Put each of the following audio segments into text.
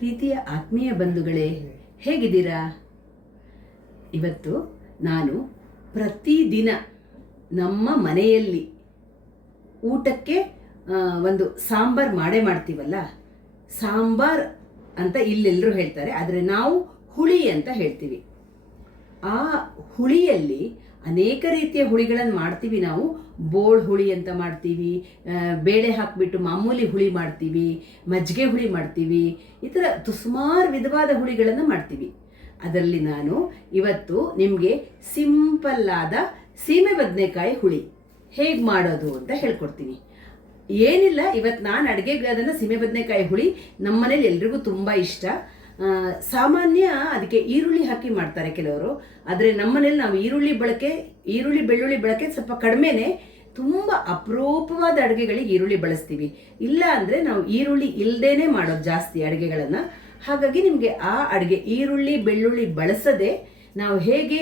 ಪ್ರೀತಿಯ ಆತ್ಮೀಯ ಬಂಧುಗಳೇ, ಹೇಗಿದ್ದೀರಾ? ಇವತ್ತು ನಾನು ಪ್ರತಿದಿನ ನಮ್ಮ ಮನೆಯಲ್ಲಿ ಊಟಕ್ಕೆ ಒಂದು ಸಾಂಬಾರ್ ಮಾಡೇ ಮಾಡ್ತೀವಲ್ಲ? ಸಾಂಬಾರ್ ಅಂತ ಇಲ್ಲೆಲ್ಲರೂ ಹೇಳ್ತಾರೆ, ಆದರೆ ನಾವು ಹುಳಿ ಅಂತ ಹೇಳ್ತೀವಿ. ಆ ಹುಳಿಯಲ್ಲಿ ಅನೇಕ ರೀತಿಯ ಹುಳಿಗಳನ್ನು ಮಾಡ್ತೀವಿ ನಾವು. ಬೋಳ್ ಹುಳಿ ಅಂತ ಮಾಡ್ತೀವಿ ಬೇಳೆ ಹಾಕಿಬಿಟ್ಟು ಮಾಮೂಲಿ ಹುಳಿ ಮಾಡ್ತೀವಿ, ಮಜ್ಜಿಗೆ ಹುಳಿ ಮಾಡ್ತೀವಿ, ಈ ಥರ ಸುಮಾರು ವಿಧವಾದ ಹುಳಿಗಳನ್ನು ಮಾಡ್ತೀವಿ. ಅದರಲ್ಲಿ ನಾನು ಇವತ್ತು ನಿಮಗೆ ಸಿಂಪಲ್ ಆದ ಸೀಮೆ ಬದನೆಕಾಯಿ ಹುಳಿ ಹೇಗೆ ಮಾಡೋದು ಅಂತ ಹೇಳ್ಕೊಡ್ತೀನಿ. ಏನಿಲ್ಲ ಇವತ್ತು ನಾನು ಅಡುಗೆಗೆ ಅದನ್ನು ಸೀಮೆ ಬದನೆಕಾಯಿ ಹುಳಿ ನಮ್ಮ ಮನೇಲಿ ಎಲ್ರಿಗೂ ತುಂಬ ಇಷ್ಟ. ಸಾಮಾನ್ಯ ಅದಕ್ಕೆ ಈರುಳ್ಳಿ ಹಾಕಿ ಮಾಡ್ತಾರೆ ಕೆಲವರು. ಆದರೆ ನಮ್ಮನೇಲಿ ನಾವು ಈರುಳ್ಳಿ ಬಳಕೆ, ಈರುಳ್ಳಿ ಬೆಳ್ಳುಳ್ಳಿ ಬಳಕೆ ಸ್ವಲ್ಪ ಕಡಿಮೆನೆ ತುಂಬ ಅಪರೂಪವಾದ ಅಡುಗೆಗಳಿಗೆ ಈರುಳ್ಳಿ ಬಳಸ್ತೀವಿ. ಇಲ್ಲ ಅಂದರೆ ನಾವು ಈರುಳ್ಳಿ ಇಲ್ಲದೇನೆ ಮಾಡೋದು ಜಾಸ್ತಿ ಅಡುಗೆಗಳನ್ನು. ಹಾಗಾಗಿ ನಿಮಗೆ ಆ ಅಡುಗೆ ಈರುಳ್ಳಿ ಬೆಳ್ಳುಳ್ಳಿ ಬಳಸದೆ ನಾವು ಹೇಗೆ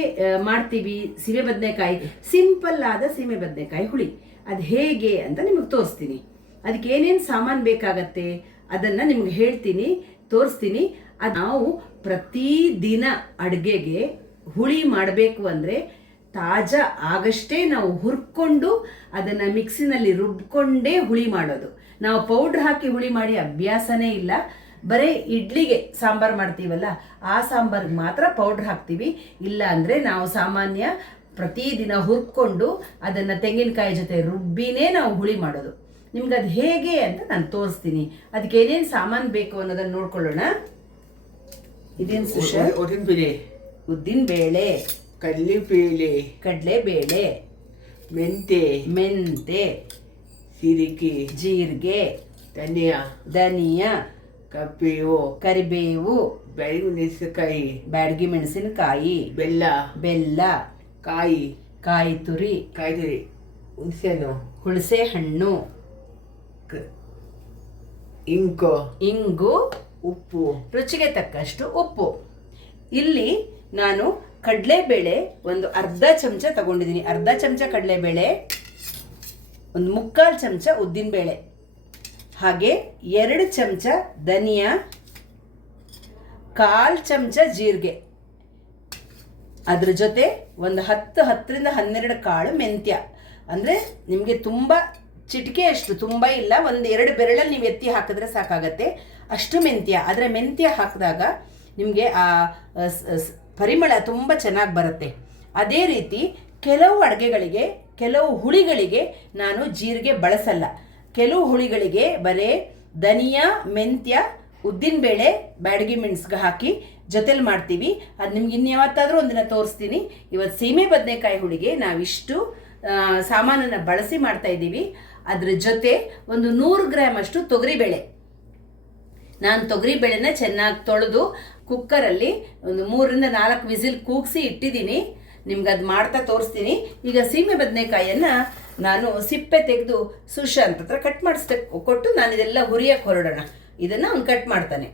ಮಾಡ್ತೀವಿ? ಸೀಮೆ ಬದನೆಕಾಯಿ. ಸಿಂಪಲ್ ಆದ ಸೀಮೆ ಬದನೆಕಾಯಿ ಹುಳಿ. ಅದು ಹೇಗೆ ಅಂತ ನಿಮಗೆ ತೋರಿಸ್ತೀನಿ. ಅದಕ್ಕೆ ಏನೇನು ಸಾಮಾನು ಬೇಕಾಗತ್ತೆ ಅದನ್ನು ನಿಮ್ಗೆ ಹೇಳ್ತೀನಿ, ತೋರಿಸ್ತೀನಿ. ಅದು ನಾವು ಪ್ರತಿದಿನ ಅಡುಗೆಗೆ ಹುಳಿ ಮಾಡಬೇಕು ಅಂದರೆ ತಾಜಾ ಆಗಷ್ಟೇ ನಾವು ಹುರ್ಕೊಂಡು ಅದನ್ನು ಮಿಕ್ಸಿನಲ್ಲಿ ರುಬ್ಕೊಂಡೇ ಹುಳಿ ಮಾಡೋದು. ನಾವು ಪೌಡ್ರ್ ಹಾಕಿ ಹುಳಿ ಮಾಡಿ ಅಭ್ಯಾಸನೇ ಇಲ್ಲ. ಬರೀ ಇಡ್ಲಿಗೆ ಸಾಂಬಾರು ಮಾಡ್ತೀವಲ್ಲ, ಆ ಸಾಂಬಾರ್ಗೆ ಮಾತ್ರ ಪೌಡ್ರ್ ಹಾಕ್ತೀವಿ. ಇಲ್ಲ ಅಂದರೆ ನಾವು ಸಾಮಾನ್ಯ ಪ್ರತಿದಿನ ಹುರ್ಕೊಂಡು ಅದನ್ನು ತೆಂಗಿನಕಾಯಿ ಜೊತೆ ರುಬ್ಬಿನೇ ನಾವು ಹುಳಿ ಮಾಡೋದು. ನಿಮ್ಗೆ ಅದು ಹೇಗೆ ಅಂತ ನಾನು ತೋರಿಸ್ತೀನಿ. ಅದಕ್ಕೆ ಏನೇನು ಸಾಮಾನು ಬೇಕು ಅನ್ನೋದನ್ನು ನೋಡ್ಕೊಳ್ಳೋಣ. ಇದೇನು ಸುಶ? ಉದ್ದಿನ ಬೇಳೆ. ಉದ್ದಿನ ಬೇಳೆ. ಕಡಲೆಬೇಳೆ. ಕಡಲೆಬೇಳೆ ಮೆಂತೆ. ಮೆಂತೆ. ಸಿರಿಕೆ ಜೀರಿಗೆ. ಧನಿಯಾ. ಧನಿಯಾ. ಕಪ್ಪೇವು ಕರಿಬೇವು. ಬೆಳಗ್ಗೆ ಮೆಣಸಿನಕಾಯಿ. ಬ್ಯಾಡಗಿ ಮೆಣಸಿನಕಾಯಿ. ಬೆಲ್ಲ. ಬೆಲ್ಲ. ಕಾಯಿ. ಕಾಯಿ ತುರಿ. ಕಾಯಿ ತುರಿ ಹುಣಸೆಹಣ್ಣು. ಹುಣಸೆ ಹಣ್ಣು ಇಂಕು. ಇಂಗು. ಉಪ್ಪು. ರುಚಿಗೆ ತಕ್ಕಷ್ಟು ಉಪ್ಪು. ಇಲ್ಲಿ ನಾನು ಕಡಲೆಬೇಳೆ ಒಂದು ಅರ್ಧ ಚಮಚ ತಗೊಂಡಿದ್ದೀನಿ. ಅರ್ಧ ಚಮಚ ಕಡಲೆಬೇಳೆ, ಒಂದು ಮುಕ್ಕಾಲು ಚಮಚ ಉದ್ದಿನಬೇಳೆ. ಹಾಗೆ ಎರಡು ಚಮಚ ಧನಿಯಾ, ಕಾಲು ಚಮಚ ಜೀರಿಗೆ. ಅದ್ರ ಜೊತೆ ಒಂದು ಹತ್ತು, ಹತ್ತರಿಂದ ಹನ್ನೆರಡು ಕಾಳು ಮೆಂತ್ಯ. ಅಂದರೆ ನಿಮಗೆ ತುಂಬ ಚಿಟಿಕೆ ಅಷ್ಟು, ತುಂಬ ಇಲ್ಲ. ಒಂದು ಎರಡು ಬೆರಳಲ್ಲಿ ನೀವು ಎತ್ತಿ ಹಾಕಿದ್ರೆ ಸಾಕಾಗತ್ತೆ. ಅಷ್ಟು ಮೆಂತ್ಯ, ಆದರೆ ಮೆಂತ್ಯ ಹಾಕಿದಾಗ ನಿಮಗೆ ಆ ಪರಿಮಳ ತುಂಬ ಚೆನ್ನಾಗಿ ಬರುತ್ತೆ. ಅದೇ ರೀತಿ ಕೆಲವು ಅಡುಗೆಗಳಿಗೆ, ಕೆಲವು ಹುಳಿಗಳಿಗೆ ನಾನು ಜೀರಿಗೆ ಬಳಸಲ್ಲ. ಕೆಲವು ಹುಳಿಗಳಿಗೆ ಬರೇ ಧನಿಯಾ, ಮೆಂತ್ಯ, ಉದ್ದಿನಬೇಳೆ, ಬ್ಯಾಡಗಿ ಮೆಣಸ್ಗೆ ಹಾಕಿ ಜೊತೆಲಿ ಮಾಡ್ತೀವಿ. ಅದು ನಿಮ್ಗೆ ಇನ್ಯಾವತ್ತಾದರೂ ಒಂದಿನ ತೋರಿಸ್ತೀನಿ. ಇವತ್ತು ಸೀಮೆ ಬದನೆಕಾಯಿ ಹುಳಿಗೆ ನಾವಿಷ್ಟು ಸಾಮಾನನ್ನು ಬಳಸಿ ಮಾಡ್ತಾ ಇದ್ದೀವಿ. ಅದರ ಜೊತೆ ಒಂದು ನೂರು ಗ್ರಾಮ್ ಅಷ್ಟು ತೊಗರಿಬೇಳೆ. ನಾನು ತೊಗರಿ ಬೇಳೆನ ಚೆನ್ನಾಗಿ ತೊಳೆದು ಕುಕ್ಕರಲ್ಲಿ ಒಂದು ಮೂರರಿಂದ ನಾಲ್ಕು ವಿಸಿಲ್ ಕೂಗಿಸಿ ಇಟ್ಟಿದ್ದೀನಿ. ನಿಮ್ಗೆ ಅದು ಮಾಡ್ತಾ ತೋರಿಸ್ತೀನಿ. ಈಗ ಸೀಮೆ ಬದನೆಕಾಯಿಯನ್ನು ನಾನು ಸಿಪ್ಪೆ ತೆಗೆದು ಸುಶಾಂತ್ ಹತ್ರ ಕಟ್ ಮಾಡಿಸ್ತೆ ಕೊಟ್ಟು ನಾನು ಇದೆಲ್ಲ ಹುರಿಯಕ್ಕೆ ಹೊರಡೋಣ. ಇದನ್ನು ಅವ್ನು ಕಟ್ ಮಾಡ್ತಾನೆ.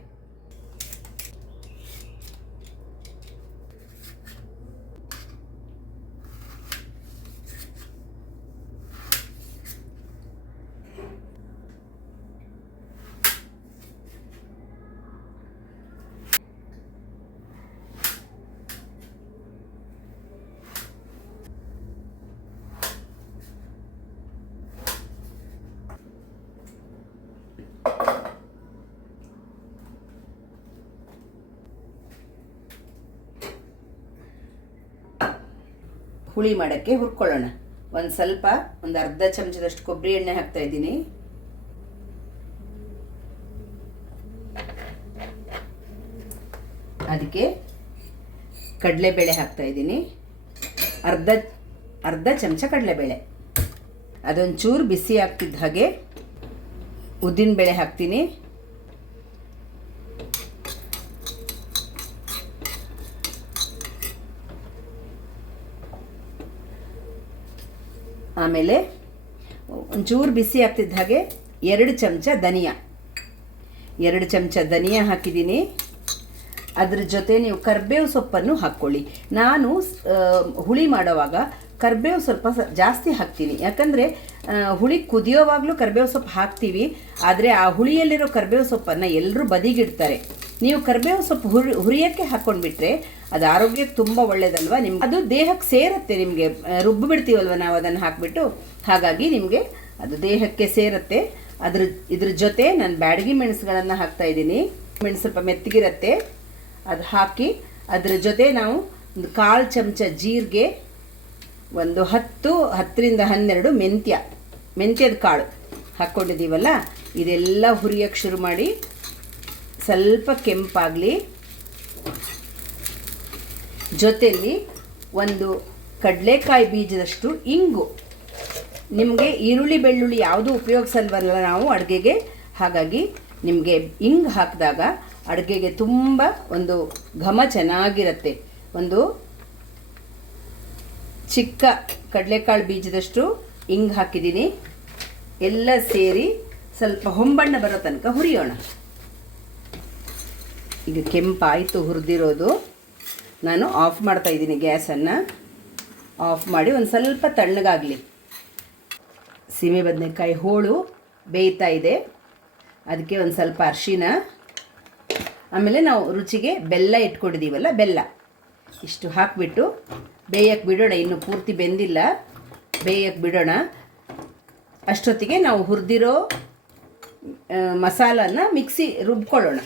ಹುಳಿ ಮಾಡೋಕ್ಕೆ ಹುರ್ಕೊಳ್ಳೋಣ. ಒಂದು ಸ್ವಲ್ಪ, ಒಂದು ಅರ್ಧ ಚಮಚದಷ್ಟು ಕೊಬ್ಬರಿ ಎಣ್ಣೆ ಹಾಕ್ತಾ ಇದ್ದೀನಿ. ಅದಕ್ಕೆ ಕಡಲೆಬೇಳೆ ಹಾಕ್ತಾ ಇದ್ದೀನಿ. ಅರ್ಧ ಅರ್ಧ ಚಮಚ ಕಡಲೆಬೇಳೆ. ಅದೊಂಚೂರು ಬಿಸಿ ಆಗ್ತಿದ್ದ ಹಾಗೆ ಉದ್ದಿನಬೇಳೆ ಹಾಕ್ತೀನಿ. ಆಮೇಲೆ ಒಂಚೂರು ಬಿಸಿ ಆಗ್ತಿದ್ದ ಹಾಗೆ ಎರಡು ಚಮಚ ಧನಿಯಾ. ಎರಡು ಚಮಚ ಧನಿಯಾ ಹಾಕಿದ್ದೀನಿ. ಅದ್ರ ಜೊತೆ ನೀವು ಕರ್ಬೇವು ಸೊಪ್ಪನ್ನು ಹಾಕ್ಕೊಳ್ಳಿ. ನಾನು ಹುಳಿ ಮಾಡೋವಾಗ ಕರ್ಬೇವು ಸ್ವಲ್ಪ ಜಾಸ್ತಿ ಹಾಕ್ತೀನಿ. ಯಾಕಂದರೆ ಹುಳಿ ಕುದಿಯೋವಾಗಲೂ ಕರ್ಬೇವು ಸೊಪ್ಪು ಹಾಕ್ತೀವಿ. ಆದರೆ ಆ ಹುಳಿಯಲ್ಲಿರೋ ಕರ್ಬೇವು ಸೊಪ್ಪನ್ನು ಎಲ್ಲರೂ ಬದಿಗಿಡ್ತಾರೆ. ನೀವು ಕರ್ಬೇವು ಸೊಪ್ಪು ಹುರಿ, ಹುರಿಯೋಕ್ಕೆ ಹಾಕ್ಕೊಂಡ್ಬಿಟ್ರೆ ಅದು ಆರೋಗ್ಯಕ್ಕೆ ತುಂಬ ಒಳ್ಳೇದಲ್ವಾ? ನಿಮ್ಗೆ ಅದು ದೇಹಕ್ಕೆ ಸೇರುತ್ತೆ ನಿಮಗೆ. ರುಬ್ಬಿ ಬಿಡ್ತೀವಲ್ವ ನಾವು ಅದನ್ನು ಹಾಕಿಬಿಟ್ಟು? ಹಾಗಾಗಿ ನಿಮಗೆ ಅದು ದೇಹಕ್ಕೆ ಸೇರುತ್ತೆ. ಅದ್ರ, ಇದ್ರ ಜೊತೆ ನಾನು ಬ್ಯಾಡಗಿ ಮೆಣಸುಗಳನ್ನು ಹಾಕ್ತಾ ಇದ್ದೀನಿ. ಮೆಣಸು ಸ್ವಲ್ಪ ಮೆತ್ತಗಿರುತ್ತೆ. ಅದು ಹಾಕಿ ಅದರ ಜೊತೆ ನಾವು ಒಂದು ಕಾಲು ಚಮಚ ಜೀರಿಗೆ ಒಂದು ಹತ್ತು, ಹತ್ತರಿಂದ ಹನ್ನೆರಡು ಮೆಂತ್ಯ, ಮೆಂತ್ಯದ ಕಾಳು ಹಾಕ್ಕೊಂಡಿದ್ದೀವಲ್ಲ, ಇದೆಲ್ಲ ಹುರಿಯೋಕ್ಕೆ ಶುರು ಮಾಡಿ ಸ್ವಲ್ಪ ಕೆಂಪಾಗಲಿ ಜೊತೆಯಲ್ಲಿ ಒಂದು ಕಡಲೆಕಾಯಿ ಬೀಜದಷ್ಟು ಇಂಗು. ನಿಮಗೆ ಈರುಳ್ಳಿ, ಬೆಳ್ಳುಳ್ಳಿ ಯಾವುದೂ ಉಪಯೋಗಿಸಲ್ವಲ್ಲ ನಾವು ಅಡುಗೆಗೆ, ಹಾಗಾಗಿ ನಿಮಗೆ ಇಂಗು ಹಾಕಿದಾಗ ಅಡುಗೆಗೆ ತುಂಬ ಒಂದು ಘಮ ಚೆನ್ನಾಗಿರುತ್ತೆ. ಒಂದು ಚಿಕ್ಕ ಕಡಲೆಕಾಳು ಬೀಜದಷ್ಟು ಹಿಂಗೆ ಹಾಕಿದ್ದೀನಿ. ಎಲ್ಲ ಸೇರಿ ಸ್ವಲ್ಪ ಹೊಂಬಣ್ಣ ಬರೋ ತನಕ ಹುರಿಯೋಣ. ಈಗ ಕೆಂಪಾಯಿತು ಹುರಿದಿರೋದು. ನಾನು ಆಫ್ ಮಾಡ್ತಾ ಇದ್ದೀನಿ ಗ್ಯಾಸನ್ನು. ಆಫ್ ಮಾಡಿ ಒಂದು ಸ್ವಲ್ಪ ತಣ್ಣಗಾಗಲಿ. ಸೀಮೆ ಬದನೆಕಾಯಿ ಹೋಳು ಬೇಯ್ತಾ ಇದೆ. ಅದಕ್ಕೆ ಒಂದು ಸ್ವಲ್ಪ ಅರಿಶಿನ. ಆಮೇಲೆ ನಾವು ರುಚಿಗೆ ಬೆಲ್ಲ ಇಟ್ಕೊಂಡಿದ್ದೀವಲ್ಲ ಬೆಲ್ಲ. ಇಷ್ಟು ಹಾಕಿಬಿಟ್ಟು ಬೇಯಕ್ಕೆ ಬಿಡೋಣ, ಇನ್ನು ಪೂರ್ತಿ ಬೆಂದಿಲ್ಲ. ಬೇಯಕ್ಕೆ ಬಿಡೋಣ. ಅಷ್ಟೊತ್ತಿಗೆ ನಾವು ಹುರಿದಿರೋ ಮಸಾಲನ ಮಿಕ್ಸಿ ರುಬ್ಕೊಳ್ಳೋಣ.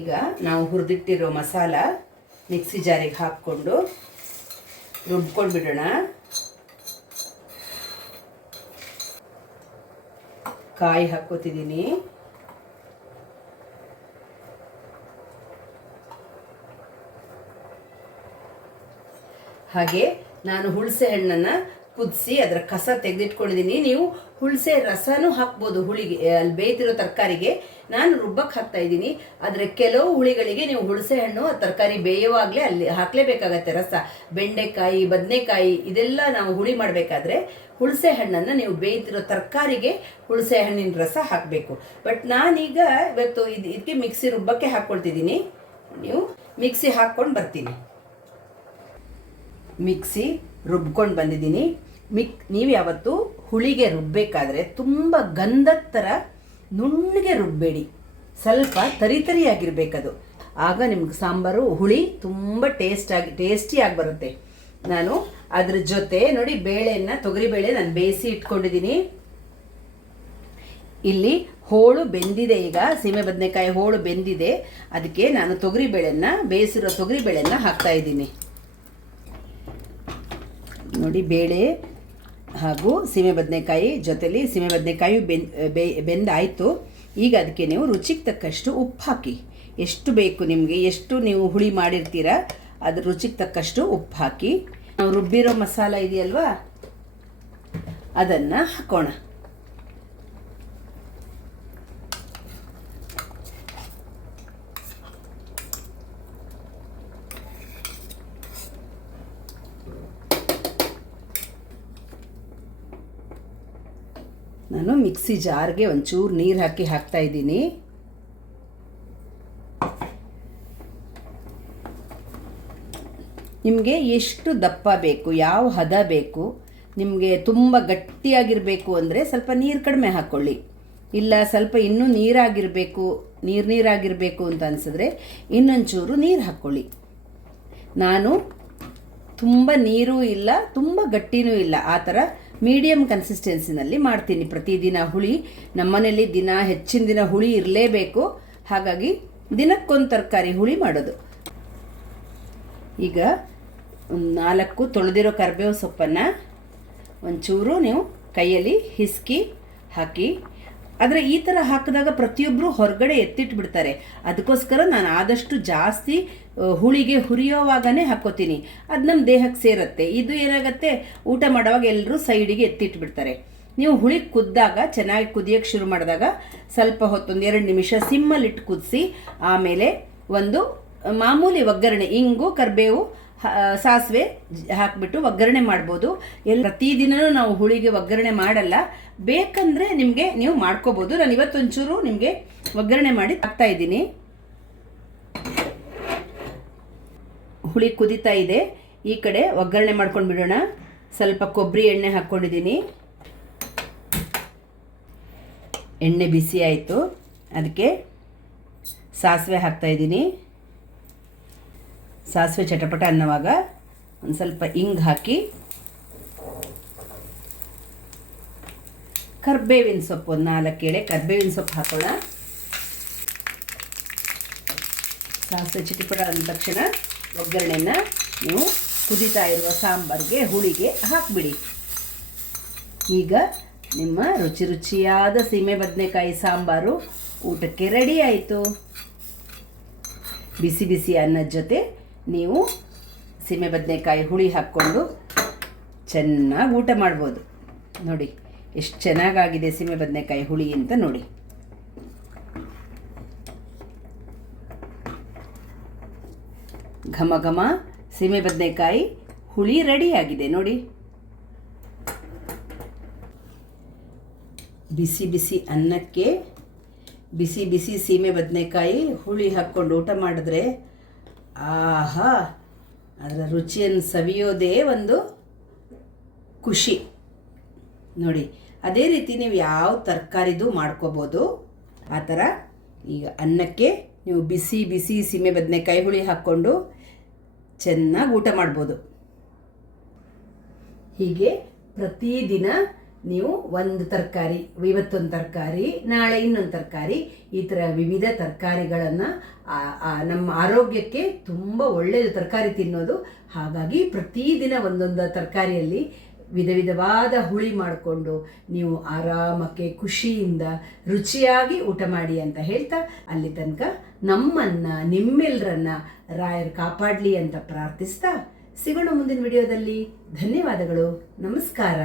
ಈಗ ನಾವು ಹುರಿದಿಟ್ಟಿರೋ ಮಸಾಲ ಮಿಕ್ಸಿ ಜಾರಿಗೆ ಹಾಕ್ಕೊಂಡು ರುಬ್ಕೊಂಡು ಬಿಡೋಣ ಕಾಯಿ ಹಾಕ್ಕೋತಿದ್ದೀನಿ. ಹಾಗೆ ನಾನು ಹುಣಸೆ ಹಣ್ಣನ್ನು ಕುದಿಸಿ ಅದರ ಕಸ ತೆಗೆದಿಟ್ಕೊಂಡಿದ್ದೀನಿ. ನೀವು ಹುಳಸೆ ರಸನೂ ಹಾಕ್ಬೋದು ಹುಳಿಗೆ ಅಲ್ಲಿ ಬೇಯ್ತಿರೋ ತರಕಾರಿಗೆ. ನಾನು ರುಬ್ಬಕ್ಕೆ ಹಾಕ್ತಾ ಇದ್ದೀನಿ. ಆದರೆ ಕೆಲವು ಹುಳಿಗಳಿಗೆ ನೀವು ಹುಣಸೆ ಹಣ್ಣು ತರಕಾರಿ ಬೇಯುವಾಗಲೇ ಅಲ್ಲಿ ಹಾಕಲೇಬೇಕಾಗತ್ತೆ ರಸ. ಬೆಂಡೆಕಾಯಿ, ಬದನೆಕಾಯಿ, ಇದೆಲ್ಲ ನಾವು ಹುಳಿ ಮಾಡಬೇಕಾದ್ರೆ ಹುಣಸೆ ಹಣ್ಣನ್ನು ನೀವು ಬೇಯ್ತಿರೋ ತರಕಾರಿಗೆ ಹುಣಸೆ ಹಣ್ಣಿನ ರಸ ಹಾಕಬೇಕು. ಬಟ್ ನಾನೀಗ ಇವತ್ತು ಇದು, ಇದಕ್ಕೆ ಮಿಕ್ಸಿ ರುಬ್ಬಕ್ಕೆ ಹಾಕ್ಕೊಳ್ತಿದ್ದೀನಿ. ನೀವು ಮಿಕ್ಸಿ ಹಾಕ್ಕೊಂಡು ಬರ್ತೀನಿ. ಮಿಕ್ಸಿ ರುಬ್ಕೊಂಡು ಬಂದಿದ್ದೀನಿ. ಮಿಕ್, ನೀವು ಯಾವತ್ತು ಹುಳಿಗೆ ರುಬ್ಬಬೇಕಾದ್ರೆ ತುಂಬ ಗಂಧದ ಥರ ನುಣ್ಣಗೆ ರುಬ್ಬೇಡಿ. ಸ್ವಲ್ಪ ತರಿ ತರಿಯಾಗಿರ್ಬೇಕದು. ಆಗ ನಿಮ್ಗೆ ಸಾಂಬಾರು, ಹುಳಿ ತುಂಬ ಟೇಸ್ಟಾಗಿ ಟೇಸ್ಟಿಯಾಗಿ ಬರುತ್ತೆ. ನಾನು ಅದ್ರ ಜೊತೆ ನೋಡಿ ಬೇಳೆಯನ್ನು ತೊಗರಿಬೇಳೆ ನಾನು ಬೇಯಿಸಿ ಇಟ್ಕೊಂಡಿದ್ದೀನಿ ಇಲ್ಲಿ ಹೋಳು ಬೆಂದಿದೆ ಈಗ, ಸೀಮೆ ಬದನೆಕಾಯಿ ಹೋಳು ಬೆಂದಿದೆ. ಅದಕ್ಕೆ ನಾನು ತೊಗರಿಬೇಳೆನ ಬೇಯಿಸಿರೋ ತೊಗರಿಬೇಳೆನ ಹಾಕ್ತಾ ಇದ್ದೀನಿ. ನೋಡಿ, ಬೇಳೆ ಹಾಗೂ ಸೀಮೆ ಬದನೆಕಾಯಿ ಜೊತೆಲಿ ಸೀಮೆ ಬದನೆಕಾಯಿ ಬೆಂದ್ ಬೆಂದಾಯಿತು. ಈಗ ಅದಕ್ಕೆ ನೀವು ರುಚಿಗೆ ತಕ್ಕಷ್ಟು ಉಪ್ಪು ಹಾಕಿ. ಎಷ್ಟು ಬೇಕು ನಿಮಗೆ? ಎಷ್ಟು ನೀವು ಹುಳಿ ಮಾಡಿರ್ತೀರ? ಅದ್ರ ರುಚಿಗೆ ತಕ್ಕಷ್ಟು ಉಪ್ಪು ಹಾಕಿ. ನಾವು ರುಬ್ಬಿರೋ ಮಸಾಲ ಇದೆಯಲ್ವಾ? ಅದನ್ನು ಹಾಕೋಣ ನಾನು ಮಿಕ್ಸಿ ಜಾರ್ಗೆ ಒಂಚೂರು ನೀರು ಹಾಕಿ ಹಾಕ್ತಾ ಇದ್ದೀನಿ. ನಿಮಗೆ ಎಷ್ಟು ದಪ್ಪ ಬೇಕು, ಯಾವ ಹದ ಬೇಕು, ನಿಮಗೆ ತುಂಬ ಗಟ್ಟಿಯಾಗಿರಬೇಕು ಅಂದರೆ ಸ್ವಲ್ಪ ನೀರು ಕಡಿಮೆ ಹಾಕ್ಕೊಳ್ಳಿ ಇಲ್ಲ ಸ್ವಲ್ಪ ಇನ್ನೂ ನೀರಾಗಿರಬೇಕು, ನೀರು ನೀರಾಗಿರಬೇಕು ಅಂತ ಅನಿಸಿದ್ರೆ ಇನ್ನೊಂಚೂರು ನೀರು ಹಾಕ್ಕೊಳ್ಳಿ ನಾನು ತುಂಬ ನೀರೂ ಇಲ್ಲ, ತುಂಬ ಗಟ್ಟಿನೂ ಇಲ್ಲ, ಆ ಥರ ಮೀಡಿಯಮ್ ಕನ್ಸಿಸ್ಟೆನ್ಸಿನಲ್ಲಿ ಮಾಡ್ತೀನಿ. ಪ್ರತಿದಿನ ಹುಳಿ, ನಮ್ಮನೇಲಿ ದಿನ ಹೆಚ್ಚಿನ ದಿನ ಹುಳಿ ಇರಲೇಬೇಕು. ಹಾಗಾಗಿ ದಿನಕ್ಕೊಂದು ತರಕಾರಿ ಹುಳಿ ಮಾಡೋದು. ಈಗ ಒಂದು ನಾಲ್ಕು ತೊಳೆದಿರೋ ಕರಿಬೇವು ಸೊಪ್ಪನ್ನು ಒಂಚೂರು ನೀವು ಕೈಯಲ್ಲಿ ಹಿಸ್ಕಿ ಹಾಕಿ ಆದರೆ ಈ ಥರ ಹಾಕಿದಾಗ ಪ್ರತಿಯೊಬ್ಬರು ಹೊರಗಡೆ ಎತ್ತಿಟ್ಬಿಡ್ತಾರೆ. ಅದಕ್ಕೋಸ್ಕರ ನಾನು ಆದಷ್ಟು ಜಾಸ್ತಿ ಹುಳಿಗೆ ಹುರಿಯೋವಾಗನೇ ಹಾಕೋತೀನಿ ಅದು ನಮ್ಮ ದೇಹಕ್ಕೆ ಸೇರುತ್ತೆ. ಇದು ಏನಾಗುತ್ತೆ? ಊಟ ಮಾಡುವಾಗ ಎಲ್ಲರೂ ಸೈಡಿಗೆ ಎತ್ತಿಟ್ಬಿಡ್ತಾರೆ. ನೀವು ಹುಳಿ ಕುದ್ದಾಗ, ಚೆನ್ನಾಗಿ ಕುದಿಯೋಕ್ಕೆ ಶುರು ಮಾಡಿದಾಗ ಸ್ವಲ್ಪ ಹೊತ್ತೊಂದು ಎರಡು ನಿಮಿಷ ಸಿಮ್ಮಲ್ಲಿಟ್ಟು ಕುದಿಸಿ, ಆಮೇಲೆ ಒಂದು, ಮಾಮೂಲಿ ಒಗ್ಗರಣೆ, ಇಂಗು, ಕರಿಬೇವು ಸಾಸಿವೆ ಹಾಕಿಬಿಟ್ಟು ಒಗ್ಗರಣೆ ಮಾಡ್ಬೋದು. ಎಲ್ಲಿ ಪ್ರತಿದಿನವೂ ನಾವು ಹುಳಿಗೆ ಒಗ್ಗರಣೆ ಮಾಡಲ್ಲ. ಬೇಕಂದರೆ ನಿಮಗೆ ನೀವು ಮಾಡ್ಕೋಬೋದು. ನಾನು ಇವತ್ತೊಂಚೂರು ನಿಮಗೆ ಒಗ್ಗರಣೆ ಮಾಡಿ ಹಾಕ್ತಾ ಇದ್ದೀನಿ. ಹುಳಿ ಕುದಿತಾ ಇದೆ. ಈ ಕಡೆ ಒಗ್ಗರಣೆ ಮಾಡ್ಕೊಂಡು ಬಿಡೋಣ ಸ್ವಲ್ಪ ಕೊಬ್ಬರಿ ಎಣ್ಣೆ ಹಾಕ್ಕೊಂಡಿದ್ದೀನಿ. ಎಣ್ಣೆ ಬಿಸಿ ಆಯಿತು. ಅದಕ್ಕೆ ಸಾಸಿವೆ ಹಾಕ್ತಾಯಿದ್ದೀನಿ ಸಾಸಿವೆ ಚಟಪಟ ಅನ್ನುವಾಗ ಒಂದು ಸ್ವಲ್ಪ ಇಂಗ್ ಹಾಕಿ ಕರ್ಬೇವಿನ ಸೊಪ್ಪು ಒಂದು ನಾಲ್ಕು ಎಳೆ ಕರ್ಬೇವಿನ ಸೊಪ್ಪು ಹಾಕೋಣ. ಸಾಸಿವೆ ಚಿಟಿಪಟ ಅಂದ ತಕ್ಷಣ ಒಗ್ಗರಣೆಯನ್ನು ನೀವು ಕುದೀತಾ ಇರುವ ಸಾಂಬಾರಿಗೆ, ಹುಳಿಗೆ ಹಾಕಿಬಿಡಿ. ಈಗ ನಿಮ್ಮ ರುಚಿ ರುಚಿಯಾದ ಸೀಮೆ ಬದನೆಕಾಯಿ ಸಾಂಬಾರು ಊಟಕ್ಕೆ ರೆಡಿ ಆಯಿತು. ಬಿಸಿ ಬಿಸಿ ಅನ್ನದ ಜೊತೆ ನೀವು ಸೀಮೆ ಬದನೆಕಾಯಿ ಹುಳಿ ಹಾಕ್ಕೊಂಡು ಚೆನ್ನಾಗಿ ಊಟ ಮಾಡ್ಬೋದು. ನೋಡಿ, ಎಷ್ಟು ಚೆನ್ನಾಗಾಗಿದೆ ಸೀಮೆ ಬದನೆಕಾಯಿ ಹುಳಿ ಅಂತ ನೋಡಿ. ಘಮ ಘಮ ಸೀಮೆ ಬದನೆಕಾಯಿ ಹುಳಿ ರೆಡಿಯಾಗಿದೆ ನೋಡಿ. ಬಿಸಿ ಬಿಸಿ ಅನ್ನಕ್ಕೆ ಬಿಸಿ ಬಿಸಿ ಸೀಮೆ ಬದನೆಕಾಯಿ ಹುಳಿ ಹಾಕ್ಕೊಂಡು ಊಟ ಮಾಡಿದ್ರೆ ಆಹಾ, ಅದರ ರುಚಿಯನ್ನು ಸವಿಯೋದೇ ಒಂದು ಖುಷಿ. ನೋಡಿ, ಅದೇ ರೀತಿ ನೀವು ಯಾವ ತರಕಾರಿದು ಮಾಡ್ಕೋಬೋದು, ಆ ಥರ ಈಗ ಅನ್ನಕ್ಕೆ ನೀವು ಬಿಸಿ ಬಿಸಿ ಸೀಮೆ ಬದನೆಕಾಯಿ ಹುಳಿ ಹಾಕ್ಕೊಂಡು ಚೆನ್ನಾಗಿ ಊಟ ಮಾಡ್ಬೋದು. ಹೀಗೆ ಪ್ರತಿದಿನ ನೀವು ಒಂದು ತರಕಾರಿ, ಇವತ್ತೊಂದು ತರಕಾರಿ, ನಾಳೆ ಇನ್ನೊಂದು ತರಕಾರಿ, ಈ ಥರ ವಿವಿಧ ತರಕಾರಿಗಳನ್ನು ನಮ್ಮ ಆರೋಗ್ಯಕ್ಕೆ ತುಂಬ ಒಳ್ಳೆಯದು ತರಕಾರಿ ತಿನ್ನೋದು. ಹಾಗಾಗಿ ಪ್ರತಿದಿನ ಒಂದೊಂದು ತರಕಾರಿಯಲ್ಲಿ ವಿಧ ವಿಧವಾದ ಹುಳಿ ಮಾಡಿಕೊಂಡು ನೀವು ಆರಾಮಕ್ಕೆ ಖುಷಿಯಿಂದ ರುಚಿಯಾಗಿ ಊಟ ಮಾಡಿ ಅಂತ ಹೇಳ್ತಾ, ಅಲ್ಲಿ ತನಕ ನಮ್ಮನ್ನ ನಿಮ್ಮೆಲ್ಲರನ್ನ ರಾಯರು ಕಾಪಾಡಲಿ ಅಂತ ಪ್ರಾರ್ಥಿಸ್ತಾ, ಸಿಗೋಣ ಮುಂದಿನ ವಿಡಿಯೋದಲ್ಲಿ. ಧನ್ಯವಾದಗಳು. ನಮಸ್ಕಾರ.